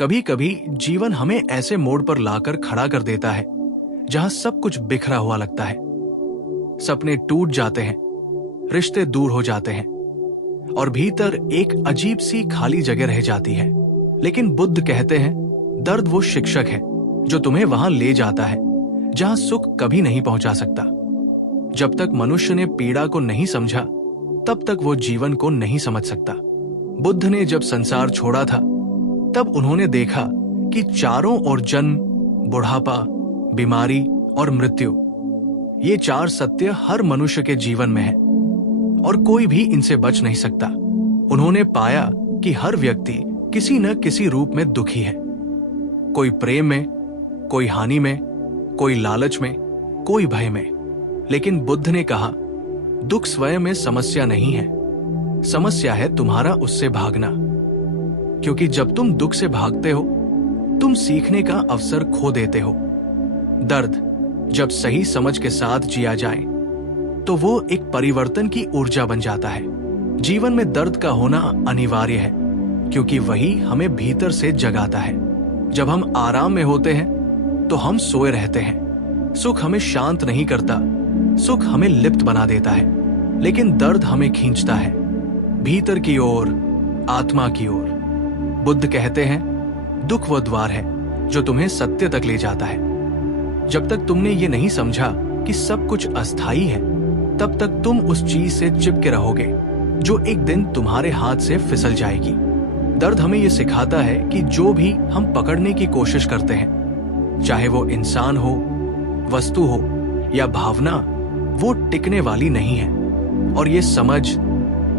कभी कभी जीवन हमें ऐसे मोड़ पर लाकर खड़ा कर देता है जहां सब कुछ बिखरा हुआ लगता है। सपने टूट जाते हैं, रिश्ते दूर हो जाते हैं और भीतर एक अजीब सी खाली जगह रह जाती है। लेकिन बुद्ध कहते हैं, दर्द वो शिक्षक है जो तुम्हें वहां ले जाता है जहां सुख कभी नहीं पहुंचा सकता। जब तक मनुष्य ने पीड़ा को नहीं समझा, तब तक वो जीवन को नहीं समझ सकता। बुद्ध ने जब संसार छोड़ा था, तब उन्होंने देखा कि चारों ओर जन्म, बुढ़ापा, बीमारी और मृत्यु, ये चार सत्य हर मनुष्य के जीवन में है और कोई भी इनसे बच नहीं सकता। उन्होंने पाया कि हर व्यक्ति किसी न किसी रूप में दुखी है, कोई प्रेम में, कोई हानि में, कोई लालच में, कोई भय में। लेकिन बुद्ध ने कहा, दुख स्वयं में समस्या नहीं है, समस्या है तुम्हारा उससे भागना। क्योंकि जब तुम दुख से भागते हो, तुम सीखने का अवसर खो देते हो। दर्द जब सही समझ के साथ जिया जाए तो वो एक परिवर्तन की ऊर्जा बन जाता है। जीवन में दर्द का होना अनिवार्य है, क्योंकि वही हमें भीतर से जगाता है। जब हम आराम में होते हैं तो हम सोए रहते हैं। सुख हमें शांत नहीं करता, सुख हमें लिप्त बना देता है, लेकिन दर्द हमें खींचता है भीतर की ओर, आत्मा की ओर। बुद्ध कहते हैं, दुख वो द्वार है जो तुम्हें सत्य तक ले जाता है। जब तक तुमने ये नहीं समझा कि सब कुछ अस्थायी है, तब तक तुम उस चीज से चिपके रहोगे जो एक दिन तुम्हारे हाथ से फिसल जाएगी। दर्द हमें ये सिखाता है कि जो भी हम पकड़ने की कोशिश करते हैं, चाहे वो इंसान हो, वस्तु हो या भावना, वो टिकने वाली नहीं है। और ये समझ,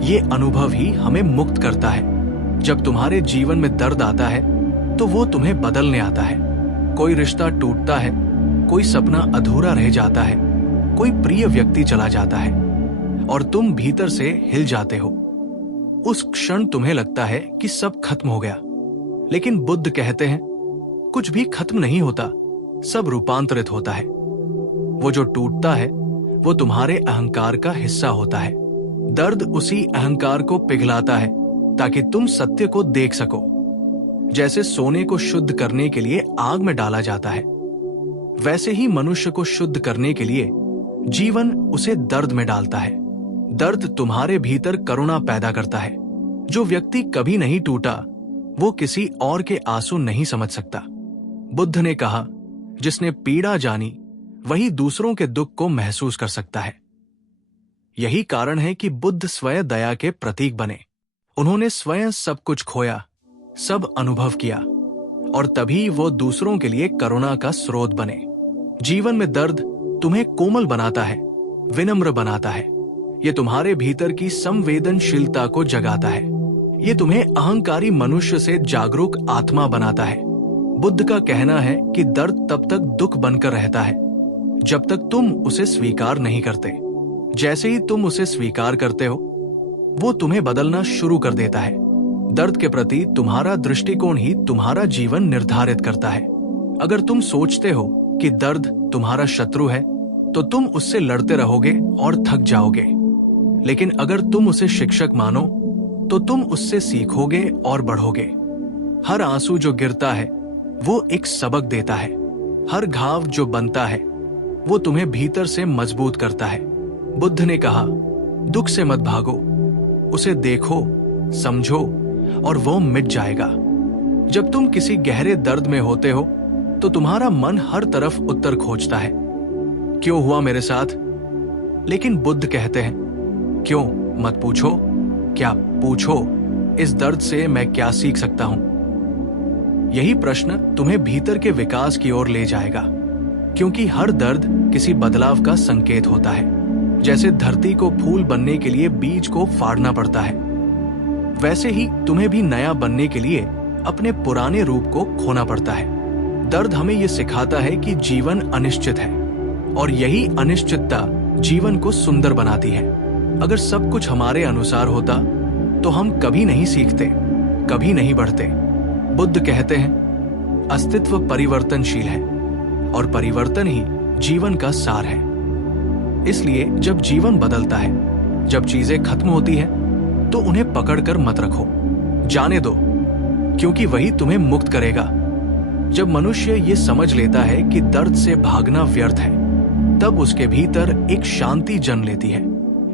ये अनुभव ही हमें मुक्त करता है। जब तुम्हारे जीवन में दर्द आता है तो वो तुम्हें बदलने आता है। कोई रिश्ता टूटता है, कोई सपना अधूरा रह जाता है, कोई प्रिय व्यक्ति चला जाता है और तुम भीतर से हिल जाते हो। उस क्षण तुम्हें लगता है कि सब खत्म हो गया। लेकिन बुद्ध कहते हैं, कुछ भी खत्म नहीं होता, सब रूपांतरित होता है। वो जो टूटता है वो तुम्हारे अहंकार का हिस्सा होता है। दर्द उसी अहंकार को पिघलाता है ताकि तुम सत्य को देख सको। जैसे सोने को शुद्ध करने के लिए आग में डाला जाता है, वैसे ही मनुष्य को शुद्ध करने के लिए जीवन उसे दर्द में डालता है। दर्द तुम्हारे भीतर करुणा पैदा करता है। जो व्यक्ति कभी नहीं टूटा, वो किसी और के आंसू नहीं समझ सकता। बुद्ध ने कहा, जिसने पीड़ा जानी वही दूसरों के दुख को महसूस कर सकता है। यही कारण है कि बुद्ध स्वयं दया के प्रतीक बने। उन्होंने स्वयं सब कुछ खोया, सब अनुभव किया और तभी वो दूसरों के लिए करुणा का स्रोत बने। जीवन में दर्द तुम्हें कोमल बनाता है, विनम्र बनाता है। ये तुम्हारे भीतर की संवेदनशीलता को जगाता है। ये तुम्हें अहंकारी मनुष्य से जागरूक आत्मा बनाता है। बुद्ध का कहना है कि दर्द तब तक दुख बनकर रहता है जब तक तुम उसे स्वीकार नहीं करते। जैसे ही तुम उसे स्वीकार करते हो, वो तुम्हें बदलना शुरू कर देता है। दर्द के प्रति तुम्हारा दृष्टिकोण ही तुम्हारा जीवन निर्धारित करता है। अगर तुम सोचते हो कि दर्द तुम्हारा शत्रु है, तो तुम उससे लड़ते रहोगे और थक जाओगे। लेकिन अगर तुम उसे शिक्षक मानो, तो तुम उससे सीखोगे और बढ़ोगे। हर आंसू जो गिरता है, वो एक सबक देता है। हर घाव जो बनता है, वो तुम्हें भीतर से मजबूत करता है। बुद्ध ने कहा, दुख से मत भागो, उसे देखो, समझो और वो मिट जाएगा। जब तुम किसी गहरे दर्द में होते हो, तो तुम्हारा मन हर तरफ उत्तर खोजता है, क्यों हुआ मेरे साथ? लेकिन बुद्ध कहते हैं, क्यों मत पूछो, क्या पूछो, इस दर्द से मैं क्या सीख सकता हूं? यही प्रश्न तुम्हें भीतर के विकास की ओर ले जाएगा, क्योंकि हर दर्द किसी बदलाव का संकेत होता है। जैसे धरती को फूल बनने के लिए बीज को फाड़ना पड़ता है, वैसे ही तुम्हें भी नया बनने के लिए अपने पुराने रूप को खोना पड़ता है। दर्द हमें यह सिखाता है कि जीवन अनिश्चित है और यही अनिश्चितता जीवन को सुंदर बनाती है। अगर सब कुछ हमारे अनुसार होता तो हम कभी नहीं सीखते, कभी नहीं बढ़ते। बुद्ध कहते हैं, अस्तित्व परिवर्तनशील है और परिवर्तन ही जीवन का सार है। इसलिए जब जीवन बदलता है, जब चीजें खत्म होती हैं, तो उन्हें पकड़कर मत रखो, जाने दो, क्योंकि वही तुम्हें मुक्त करेगा। जब मनुष्य ये समझ लेता है कि दर्द से भागना व्यर्थ है, तब उसके भीतर एक शांति जन्म लेती है।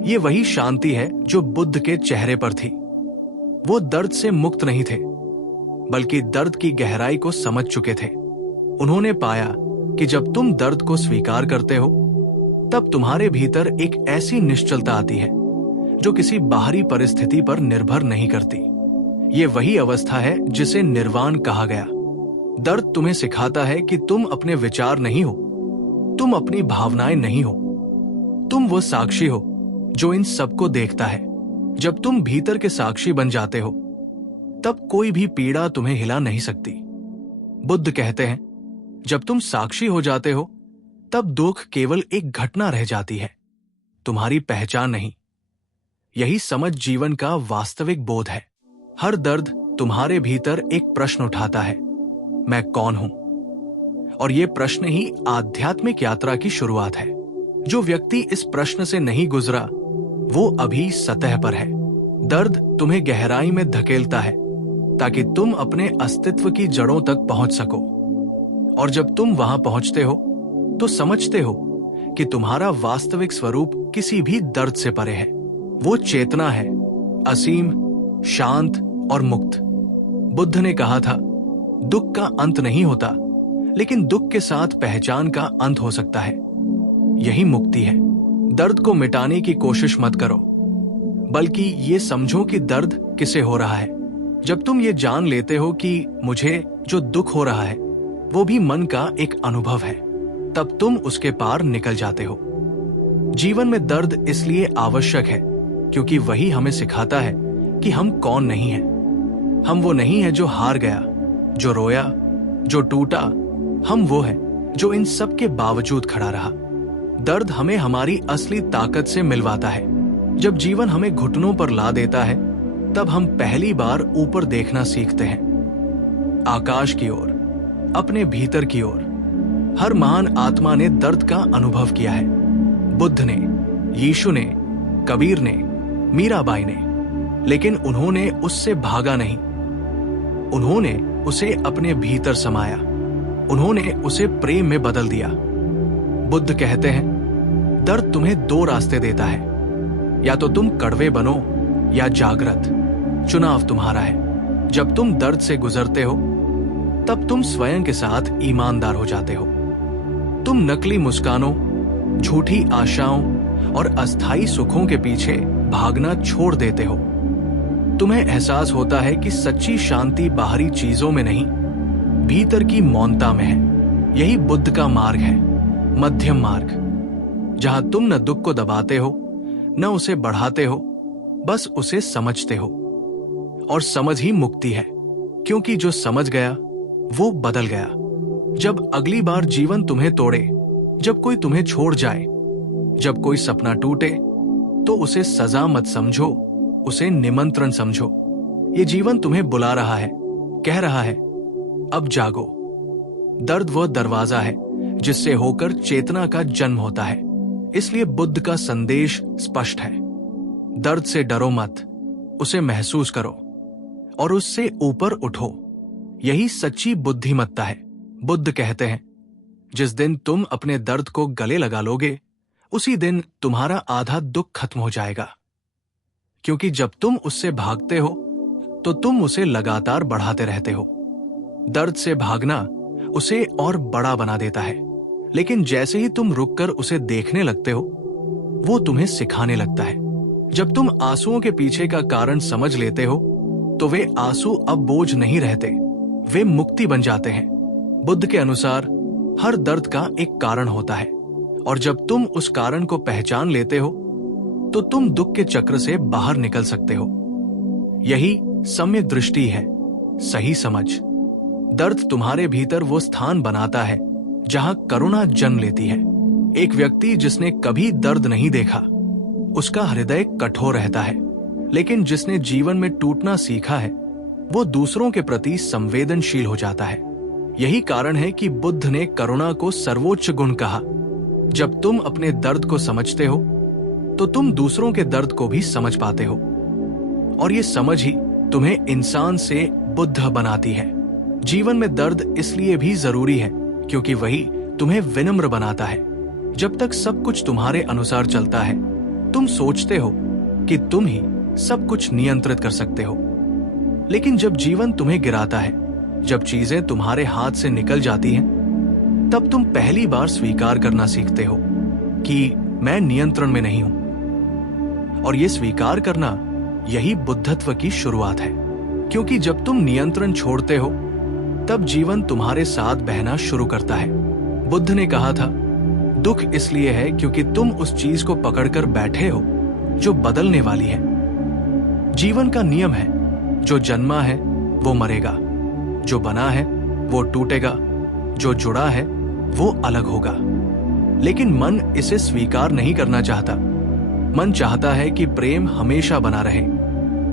ये वही शांति है जो बुद्ध के चेहरे पर थी। वो दर्द से मुक्त नहीं थे, बल्कि दर्द की गहराई को समझ चुके थे। उन्होंने पाया कि जब तुम दर्द को स्वीकार करते हो, तब तुम्हारे भीतर एक ऐसी निश्चलता आती है जो किसी बाहरी परिस्थिति पर निर्भर नहीं करती। ये वही अवस्था है जिसे निर्वाण कहा गया। दर्द तुम्हें सिखाता है कि तुम अपने विचार नहीं हो, तुम अपनी भावनाएं नहीं हो, तुम वो साक्षी हो जो इन सबको देखता है। जब तुम भीतर के साक्षी बन जाते हो, तब कोई भी पीड़ा तुम्हें हिला नहीं सकती। बुद्ध कहते हैं, जब तुम साक्षी हो जाते हो, तब दुख केवल एक घटना रह जाती है, तुम्हारी पहचान नहीं। यही समझ जीवन का वास्तविक बोध है। हर दर्द तुम्हारे भीतर एक प्रश्न उठाता है, मैं कौन हूं? और यह प्रश्न ही आध्यात्मिक यात्रा की शुरुआत है। जो व्यक्ति इस प्रश्न से नहीं गुजरा, वो अभी सतह पर है। दर्द तुम्हें गहराई में धकेलता है ताकि तुम अपने अस्तित्व की जड़ों तक पहुंच सको। और जब तुम वहां पहुंचते हो, तो समझते हो कि तुम्हारा वास्तविक स्वरूप किसी भी दर्द से परे है। वो चेतना है, असीम, शांत और मुक्त। बुद्ध ने कहा था, दुख का अंत नहीं होता, लेकिन दुख के साथ पहचान का अंत हो सकता है। यही मुक्ति है। दर्द को मिटाने की कोशिश मत करो, बल्कि ये समझो कि दर्द किसे हो रहा है। जब तुम ये जान लेते हो कि मुझे जो दुख हो रहा है वो भी मन का एक अनुभव है, तब तुम उसके पार निकल जाते हो। जीवन में दर्द इसलिए आवश्यक है क्योंकि वही हमें सिखाता है कि हम कौन नहीं हैं। हम वो नहीं है जो हार गया, जो रोया, जो टूटा। हम वो है जो इन सब के बावजूद खड़ा रहा। दर्द हमें हमारी असली ताकत से मिलवाता है। जब जीवन हमें घुटनों पर ला देता है, तब हम पहली बार ऊपर देखना सीखते हैं, आकाश की ओर, अपने भीतर की ओर। हर महान आत्मा ने दर्द का अनुभव किया है। बुद्ध ने, यीशु ने, कबीर ने, मीराबाई ने। लेकिन उन्होंने उससे भागा नहीं। उन्होंने उसे अपने भीतर समाया। उन्होंने उसे प्रेम में बदल दिया। बुद्ध कहते हैं, दर्द तुम्हें दो रास्ते देता है, या तो तुम कड़वे बनो या जागृत। चुनाव तुम्हारा है। जब तुम दर्द से गुजरते हो, तब तुम स्वयं के साथ ईमानदार हो जाते हो। तुम नकली मुस्कानों, झूठी आशाओं और अस्थायी सुखों के पीछे भागना छोड़ देते हो। तुम्हें एहसास होता है कि सच्ची शांति बाहरी चीजों में नहीं, भीतर की मौनता में है। यही बुद्ध का मार्ग है, मध्यम मार्ग, जहां तुम न दुख को दबाते हो, न उसे बढ़ाते हो, बस उसे समझते हो। और समझ ही मुक्ति है, क्योंकि जो समझ गया वो बदल गया। जब अगली बार जीवन तुम्हें तोड़े, जब कोई तुम्हें छोड़ जाए, जब कोई सपना टूटे, तो उसे सजा मत समझो, उसे निमंत्रण समझो। ये जीवन तुम्हें बुला रहा है, कह रहा है, अब जागो। दर्द वह दरवाजा है जिससे होकर चेतना का जन्म होता है। इसलिए बुद्ध का संदेश स्पष्ट है, दर्द से डरो मत, उसे महसूस करो और उससे ऊपर उठो। यही सच्ची बुद्धिमत्ता है। बुद्ध कहते हैं, जिस दिन तुम अपने दर्द को गले लगा लोगे, उसी दिन तुम्हारा आधा दुख खत्म हो जाएगा। क्योंकि जब तुम उससे भागते हो, तो तुम उसे लगातार बढ़ाते रहते हो। दर्द से भागना उसे और बड़ा बना देता है, लेकिन जैसे ही तुम रुककर उसे देखने लगते हो, वो तुम्हें सिखाने लगता है। जब तुम आंसुओं के पीछे का कारण समझ लेते हो, तो वे आंसू अब बोझ नहीं रहते, वे मुक्ति बन जाते हैं। बुद्ध के अनुसार हर दर्द का एक कारण होता है, और जब तुम उस कारण को पहचान लेते हो, तो तुम दुख के चक्र से बाहर निकल सकते हो। यही सम्यक दृष्टि है, सही समझ। दर्द तुम्हारे भीतर वो स्थान बनाता है जहां करुणा जन्म लेती है। एक व्यक्ति जिसने कभी दर्द नहीं देखा, उसका हृदय कठोर रहता है, लेकिन जिसने जीवन में टूटना सीखा है, वो दूसरों के प्रति संवेदनशील हो जाता है। यही कारण है कि बुद्ध ने करुणा को सर्वोच्च गुण कहा। जब तुम अपने दर्द को समझते हो, तो तुम दूसरों के दर्द को भी समझ पाते हो, और ये समझ ही तुम्हें इंसान से बुद्ध बनाती है। जीवन में दर्द इसलिए भी जरूरी है क्योंकि वही तुम्हें विनम्र बनाता है। जब तक सब कुछ तुम्हारे अनुसार चलता है, तुम सोचते हो कि तुम ही सब कुछ नियंत्रित कर सकते हो। लेकिन जब जीवन तुम्हें गिराता है, जब चीजें तुम्हारे हाथ से निकल जाती हैं, तब तुम पहली बार स्वीकार करना सीखते हो कि मैं नियंत्रण में नहीं हूं। और ये स्वीकार करना, यही बुद्धत्व की शुरुआत है। क्योंकि जब तुम नियंत्रण छोड़ते हो, तब जीवन तुम्हारे साथ बहना शुरू करता है। बुद्ध ने कहा था, दुख इसलिए है क्योंकि तुम उस चीज को पकड़कर बैठे हो जो बदलने वाली है। जीवन का नियम है, जो जन्मा है वो मरेगा, जो बना है वो टूटेगा, जो जुड़ा है वो अलग होगा। लेकिन मन इसे स्वीकार नहीं करना चाहता। मन चाहता है कि प्रेम हमेशा बना रहे,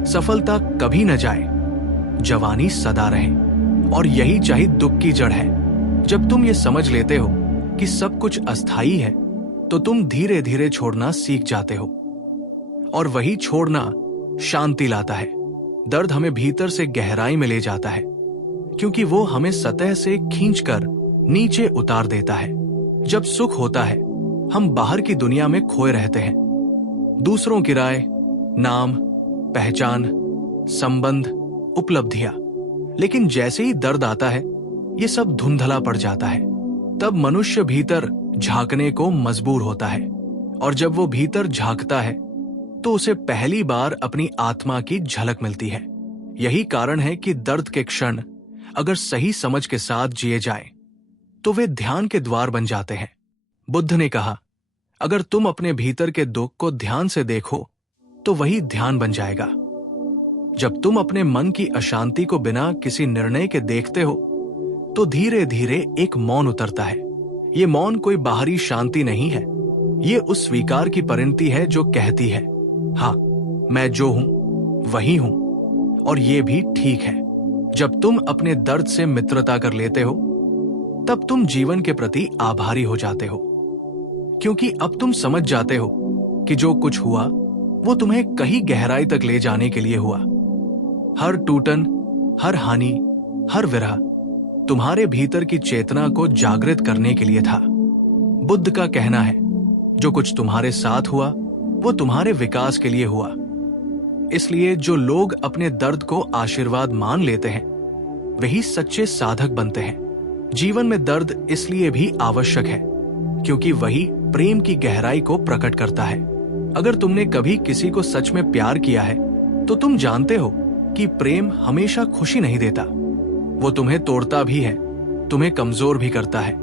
सफलता कभी न जाए, जवानी सदा रहे। और यही चाहे दुख की जड़ है। जब तुम ये समझ लेते हो कि सब कुछ अस्थायी है, तो तुम धीरे धीरे छोड़ना सीख जाते हो। और वही छोड़ना शांति लाता है। दर्द हमें भीतर से गहराई में ले जाता है, क्योंकि वो हमें सतह से खींचकर नीचे उतार देता है। जब सुख होता है, हम बाहर की दुनिया में खोए रहते हैं। दूसरों की राय, नाम, पहचान, संबंध, उपलब्धियां। लेकिन जैसे ही दर्द आता है, ये सब धुंधला पड़ जाता है। तब मनुष्य भीतर झांकने को मजबूर होता है। और जब वो भीतर झांकता है, तो उसे पहली बार अपनी आत्मा की झलक मिलती है। यही कारण है कि दर्द के क्षण अगर सही समझ के साथ जिए जाए, तो वे ध्यान के द्वार बन जाते हैं। बुद्ध ने कहा, अगर तुम अपने भीतर के दुख को ध्यान से देखो, तो वही ध्यान बन जाएगा। जब तुम अपने मन की अशांति को बिना किसी निर्णय के देखते हो, तो धीरे धीरे एक मौन उतरता है। ये मौन कोई बाहरी शांति नहीं है, ये उस स्वीकार की परिणति है जो कहती है, हाँ, मैं जो हूं वही हूं, और ये भी ठीक है। जब तुम अपने दर्द से मित्रता कर लेते हो, तब तुम जीवन के प्रति आभारी हो जाते हो। क्योंकि अब तुम समझ जाते हो कि जो कुछ हुआ वो तुम्हें कहीं गहराई तक ले जाने के लिए हुआ। हर टूटन, हर हानि, हर विरह तुम्हारे भीतर की चेतना को जागृत करने के लिए था। बुद्ध का कहना है, जो कुछ तुम्हारे साथ हुआ वो तुम्हारे विकास के लिए हुआ। इसलिए जो लोग अपने दर्द को आशीर्वाद मान लेते हैं, वही सच्चे साधक बनते हैं। जीवन में दर्द इसलिए भी आवश्यक है क्योंकि वही प्रेम की गहराई को प्रकट करता है। अगर तुमने कभी किसी को सच में प्यार किया है, तो तुम जानते हो कि प्रेम हमेशा खुशी नहीं देता। वो तुम्हें तोड़ता भी है, तुम्हें कमजोर भी करता है,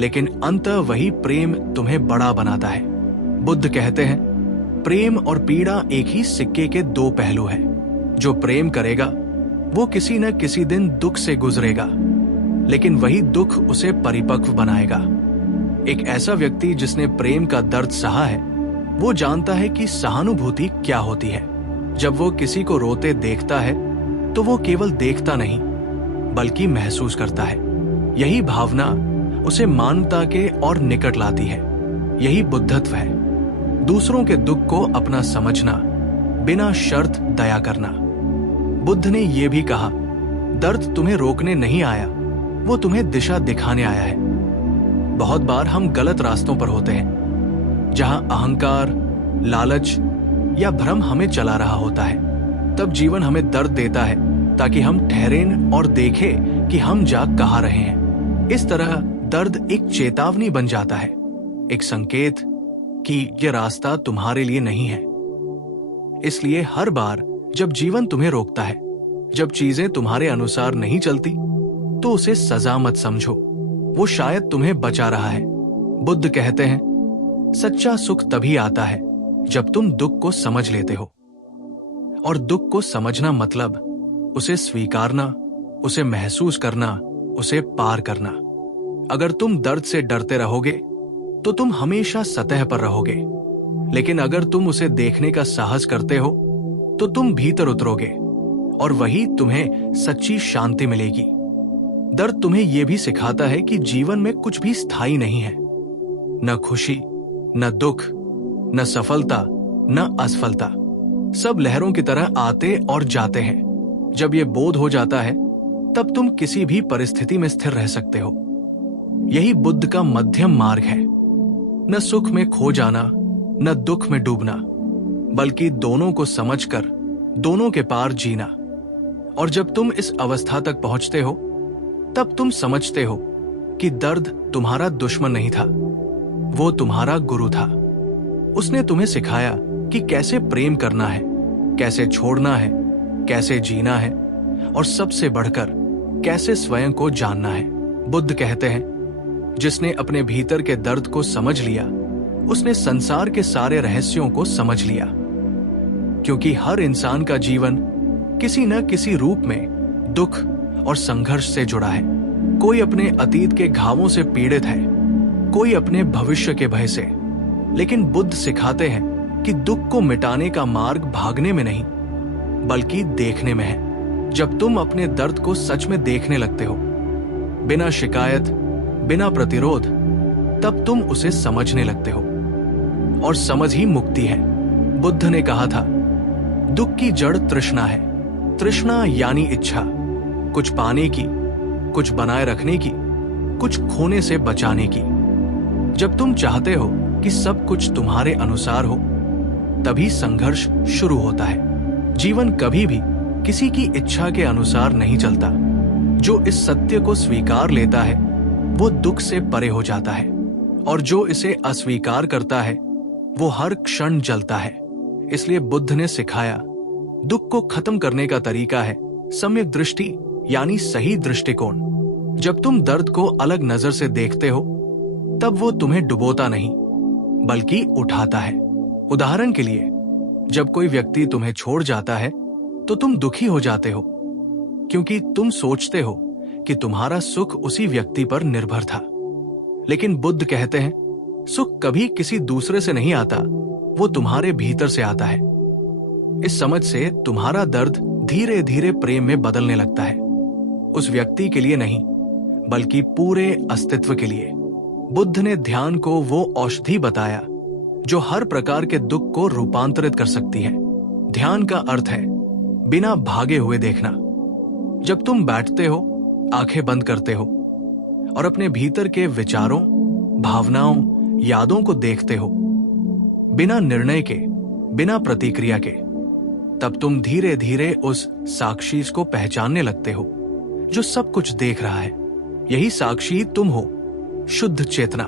लेकिन अंततः वही प्रेम तुम्हें बड़ा बनाता है। बुद्ध कहते हैं, प्रेम और पीड़ा एक ही सिक्के के दो पहलू हैं। जो प्रेम करेगा वो किसी न किसी दिन दुख से गुजरेगा, लेकिन वही दुख उसे परिपक्व बनाएगा। एक ऐसा व्यक्ति जिसने प्रेम का दर्द सहा है, वो जानता है कि सहानुभूति क्या होती है। जब वो किसी को रोते देखता है, तो वो केवल देखता नहीं बल्कि महसूस करता है। यही भावना उसे मानवता के और निकट लाती है। यही बुद्धत्व है, दूसरों के दुख को अपना समझना, बिना शर्त दया करना। बुद्ध ने यह भी कहा, दर्द तुम्हें रोकने नहीं आया, वो तुम्हें दिशा दिखाने आया है। बहुत बार हम गलत रास्तों पर होते हैं, जहां अहंकार, लालच या भ्रम हमें चला रहा होता है। तब जीवन हमें दर्द देता है ताकि हम ठहरें और देखें कि हम जा कहां रहे हैं। इस तरह दर्द एक चेतावनी बन जाता है, एक संकेत कि यह रास्ता तुम्हारे लिए नहीं है। इसलिए हर बार जब जीवन तुम्हें रोकता है, जब चीजें तुम्हारे अनुसार नहीं चलती, तो उसे सजा मत समझो, वो शायद तुम्हें बचा रहा है। बुद्ध कहते हैं, सच्चा सुख तभी आता है जब तुम दुख को समझ लेते हो। और दुख को समझना मतलब उसे स्वीकारना, उसे महसूस करना, उसे पार करना। अगर तुम दर्द से डरते रहोगे, तो तुम हमेशा सतह पर रहोगे। लेकिन अगर तुम उसे देखने का साहस करते हो, तो तुम भीतर उतरोगे और वही तुम्हें सच्ची शांति मिलेगी। दर्द तुम्हें यह भी सिखाता है कि जीवन में कुछ भी स्थायी नहीं है। न खुशी, न दुख, न सफलता, न असफलता, सब लहरों की तरह आते और जाते हैं। जब ये बोध हो जाता है तब तुम किसी भी परिस्थिति में स्थिर रह सकते हो। यही बुद्ध का मध्यम मार्ग है, न सुख में खो जाना न दुख में डूबना, बल्कि दोनों को समझकर दोनों के पार जीना। और जब तुम इस अवस्था तक पहुंचते हो तब तुम समझते हो कि दर्द तुम्हारा दुश्मन नहीं था, वो तुम्हारा गुरु था। उसने तुम्हें सिखाया कि कैसे प्रेम करना है, कैसे छोड़ना है, कैसे जीना है और सबसे बढ़कर कैसे स्वयं को जानना है। बुद्ध कहते हैं, जिसने अपने भीतर के दर्द को समझ लिया उसने संसार के सारे रहस्यों को समझ लिया। क्योंकि हर इंसान का जीवन किसी न किसी रूप में दुख और संघर्ष से जुड़ा है। कोई अपने अतीत के घावों से पीड़ित है, कोई अपने भविष्य के भय से। लेकिन बुद्ध सिखाते हैं कि दुख को मिटाने का मार्ग भागने में नहीं बल्कि देखने में है। जब तुम अपने दर्द को सच में देखने लगते हो, बिना शिकायत, बिना प्रतिरोध, तब तुम उसे समझने लगते हो। और समझ ही मुक्ति है। बुद्ध ने कहा था, दुख की जड़ तृष्णा है। तृष्णा यानी इच्छा, कुछ पाने की, कुछ बनाए रखने की, कुछ खोने से बचाने की। जब तुम चाहते हो कि सब कुछ तुम्हारे अनुसार हो, तभी संघर्ष शुरू होता है। जीवन कभी भी किसी की इच्छा के अनुसार नहीं चलता। जो इस सत्य को स्वीकार लेता है वो दुख से परे हो जाता है, और जो इसे अस्वीकार करता है वो हर क्षण जलता है। इसलिए बुद्ध ने सिखाया, दुख को खत्म करने का तरीका है सम्यक दृष्टि यानी सही दृष्टिकोण। जब तुम दर्द को अलग नजर से देखते हो तब वो तुम्हें डुबोता नहीं बल्कि उठाता है। उदाहरण के लिए, जब कोई व्यक्ति तुम्हें छोड़ जाता है तो तुम दुखी हो जाते हो, क्योंकि तुम सोचते हो कि तुम्हारा सुख उसी व्यक्ति पर निर्भर था। लेकिन बुद्ध कहते हैं, सुख कभी किसी दूसरे से नहीं आता, वो तुम्हारे भीतर से आता है। इस समझ से तुम्हारा दर्द धीरे धीरे प्रेम में बदलने लगता है, उस व्यक्ति के लिए नहीं बल्कि पूरे अस्तित्व के लिए। बुद्ध ने ध्यान को वो औषधि बताया जो हर प्रकार के दुख को रूपांतरित कर सकती है। ध्यान का अर्थ है बिना भागे हुए देखना। जब तुम बैठते हो, आंखें बंद करते हो और अपने भीतर के विचारों, भावनाओं, यादों को देखते हो, बिना निर्णय के, बिना प्रतिक्रिया के, तब तुम धीरे धीरे उस साक्षी को पहचानने लगते हो जो सब कुछ देख रहा है। यही साक्षी तुम हो, शुद्ध चेतना।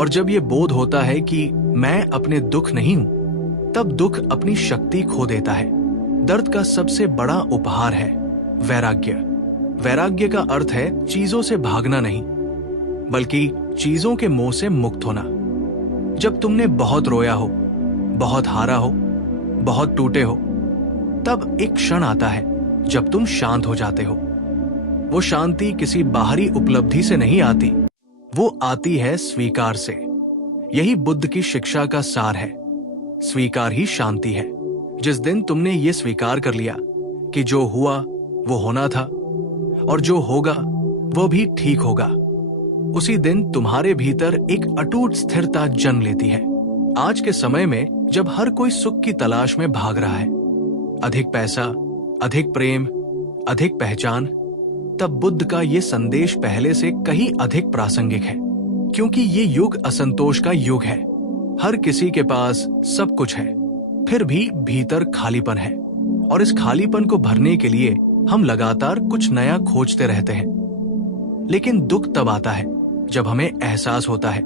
और जब ये बोध होता है कि मैं अपने दुख नहीं हूं, तब दुख अपनी शक्ति खो देता है। दर्द का सबसे बड़ा उपहार है वैराग्य। वैराग्य का अर्थ है चीजों से भागना नहीं बल्कि चीजों के मोह से मुक्त होना। जब तुमने बहुत रोया हो, बहुत हारा हो, बहुत टूटे हो, तब एक क्षण आता है जब तुम शांत हो जाते हो। वो शांति किसी बाहरी उपलब्धि से नहीं आती, वो आती है स्वीकार से। यही बुद्ध की शिक्षा का सार है। स्वीकार ही शांति है। जिस दिन तुमने ये स्वीकार कर लिया कि जो हुआ वो होना था और जो होगा वो भी ठीक होगा, उसी दिन तुम्हारे भीतर एक अटूट स्थिरता जन्म लेती है। आज के समय में जब हर कोई सुख की तलाश में भाग रहा है, अधिक पैसा, अधिक प्रेम, अधिक पहचान, तब बुद्ध का ये संदेश पहले से कहीं अधिक प्रासंगिक है। क्योंकि ये युग असंतोष का युग है। हर किसी के पास सब कुछ है, फिर भी भीतर खालीपन है, और इस खालीपन को भरने के लिए हम लगातार कुछ नया खोजते रहते हैं। लेकिन दुख तब आता है जब हमें एहसास होता है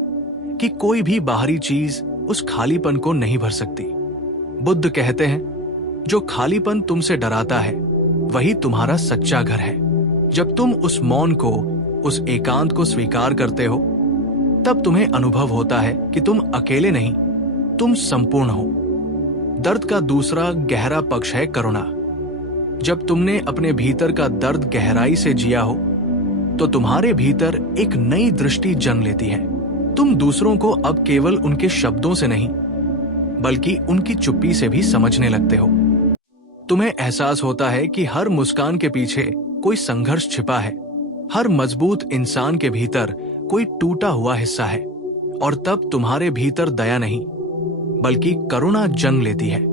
कि कोई भी बाहरी चीज उस खालीपन को नहीं भर सकती। बुद्ध कहते हैं, जो खालीपन तुमसे डराता है वही तुम्हारा सच्चा घर है। जब तुम उस मौन को, उस एकांत को स्वीकार करते हो, तब तुम्हें अनुभव होता है कि तुम अकेले नहीं, तुम संपूर्ण हो। दर्द का दूसरा गहरा पक्ष है करुणा। जब तुमने अपने भीतर का दर्द गहराई से जिया हो, तो तुम्हारे भीतर एक नई दृष्टि जन्म लेती है। तुम दूसरों को अब केवल उनके शब्दों से नहीं, बल्कि उनकी चुप्पी से भी समझने लगते हो। तुम्हें एहसास होता है कि हर मुस्कान के पीछे कोई संघर्ष छिपा है, हर मजबूत इंसान के भीतर कोई टूटा हुआ हिस्सा है, और तब तुम्हारे भीतर दया नहीं, बल्कि करुणा जन्म लेती है।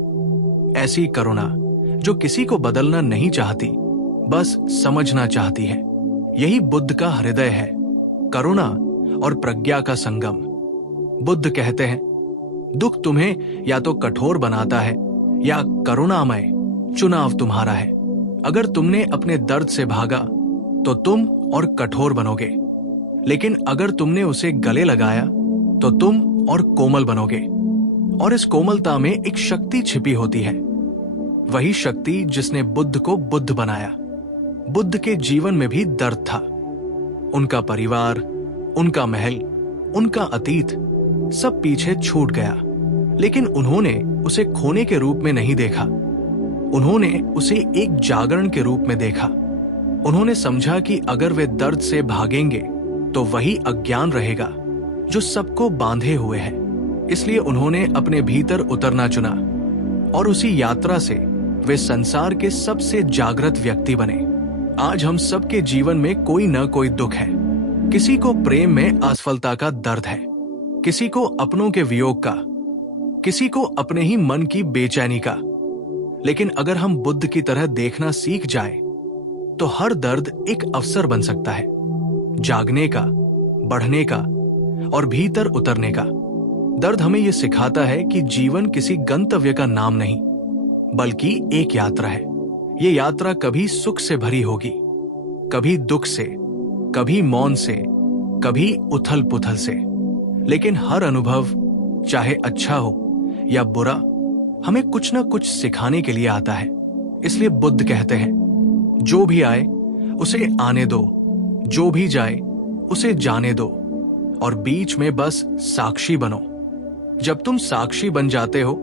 ऐसी करुणा जो किसी को बदलना नहीं चाहती, बस समझना चाहती है। यही बुद्ध का हृदय है, करुणा और प्रज्ञा का संगम। बुद्ध कहते हैं, दुख तुम्हें या तो कठोर बनाता है या करुणामय, चुनाव तुम्हारा है। अगर तुमने अपने दर्द से भागा तो तुम और कठोर बनोगे, लेकिन अगर तुमने उसे गले लगाया तो तुम और कोमल बनोगे। और इस कोमलता में एक शक्ति छिपी होती है, वही शक्ति जिसने बुद्ध को बुद्ध बनाया। बुद्ध के जीवन में भी दर्द था। उनका परिवार, उनका महल, उनका अतीत सब पीछे छूट गया, लेकिन उन्होंने उसे खोने के रूप में नहीं देखा। उन्होंने उसे एक जागरण के रूप में देखा। उन्होंने समझा कि अगर वे दर्द से भागेंगे तो वही अज्ञान रहेगा जो सबको बांधे हुए है। इसलिए उन्होंने अपने भीतर उतरना चुना और उसी यात्रा से वे संसार के सबसे जागृत व्यक्ति बने। आज हम सबके जीवन में कोई न कोई दुख है। किसी को प्रेम में असफलता का दर्द है, किसी को अपनों के वियोग का, किसी को अपने ही मन की बेचैनी का। लेकिन अगर हम बुद्ध की तरह देखना सीख जाए तो हर दर्द एक अवसर बन सकता है, जागने का, बढ़ने का और भीतर उतरने का। दर्द हमें यह सिखाता है कि जीवन किसी गंतव्य का नाम नहीं, बल्कि एक यात्रा है। ये यात्रा कभी सुख से भरी होगी, कभी दुख से, कभी मौन से, कभी उथल पुथल से। लेकिन हर अनुभव, चाहे अच्छा हो या बुरा, हमें कुछ न कुछ सिखाने के लिए आता है। इसलिए बुद्ध कहते हैं, जो भी आए उसे आने दो, जो भी जाए उसे जाने दो, और बीच में बस साक्षी बनो। जब तुम साक्षी बन जाते हो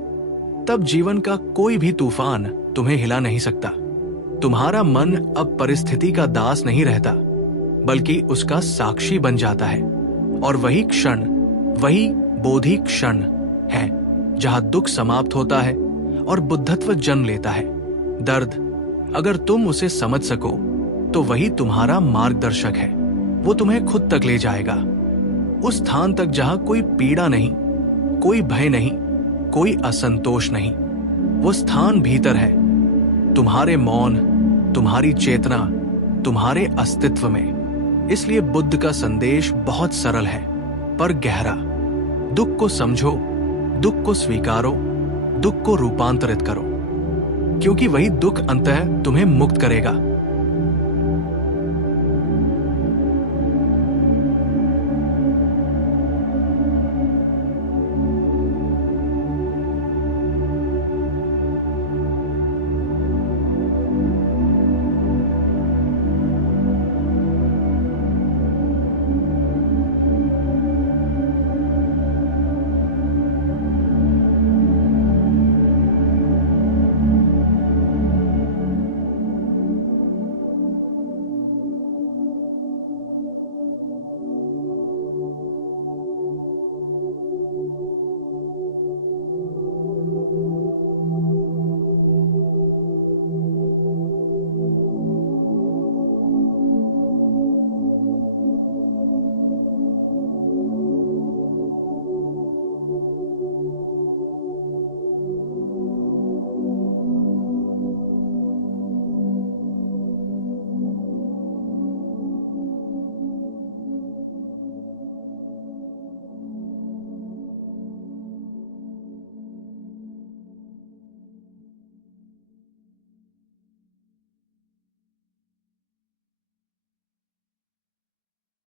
तब जीवन का कोई भी तूफान तुम्हें हिला नहीं सकता। तुम्हारा मन अब परिस्थिति का दास नहीं रहता, बल्कि उसका साक्षी बन जाता है। और वही क्षण, वही बोधि क्षण है जहां दुख समाप्त होता है और बुद्धत्व जन्म लेता है। दर्द, अगर तुम उसे समझ सको तो वही तुम्हारा मार्गदर्शक है। वो तुम्हें खुद तक ले जाएगा, उस स्थान तक जहां कोई पीड़ा नहीं, कोई भय नहीं, कोई असंतोष नहीं। वो स्थान भीतर है, तुम्हारे मौन, तुम्हारी चेतना, तुम्हारे अस्तित्व में। इसलिए बुद्ध का संदेश बहुत सरल है पर गहरा। दुख को समझो, दुख को स्वीकारो, दुख को रूपांतरित करो, क्योंकि वही दुख अंततः तुम्हें मुक्त करेगा।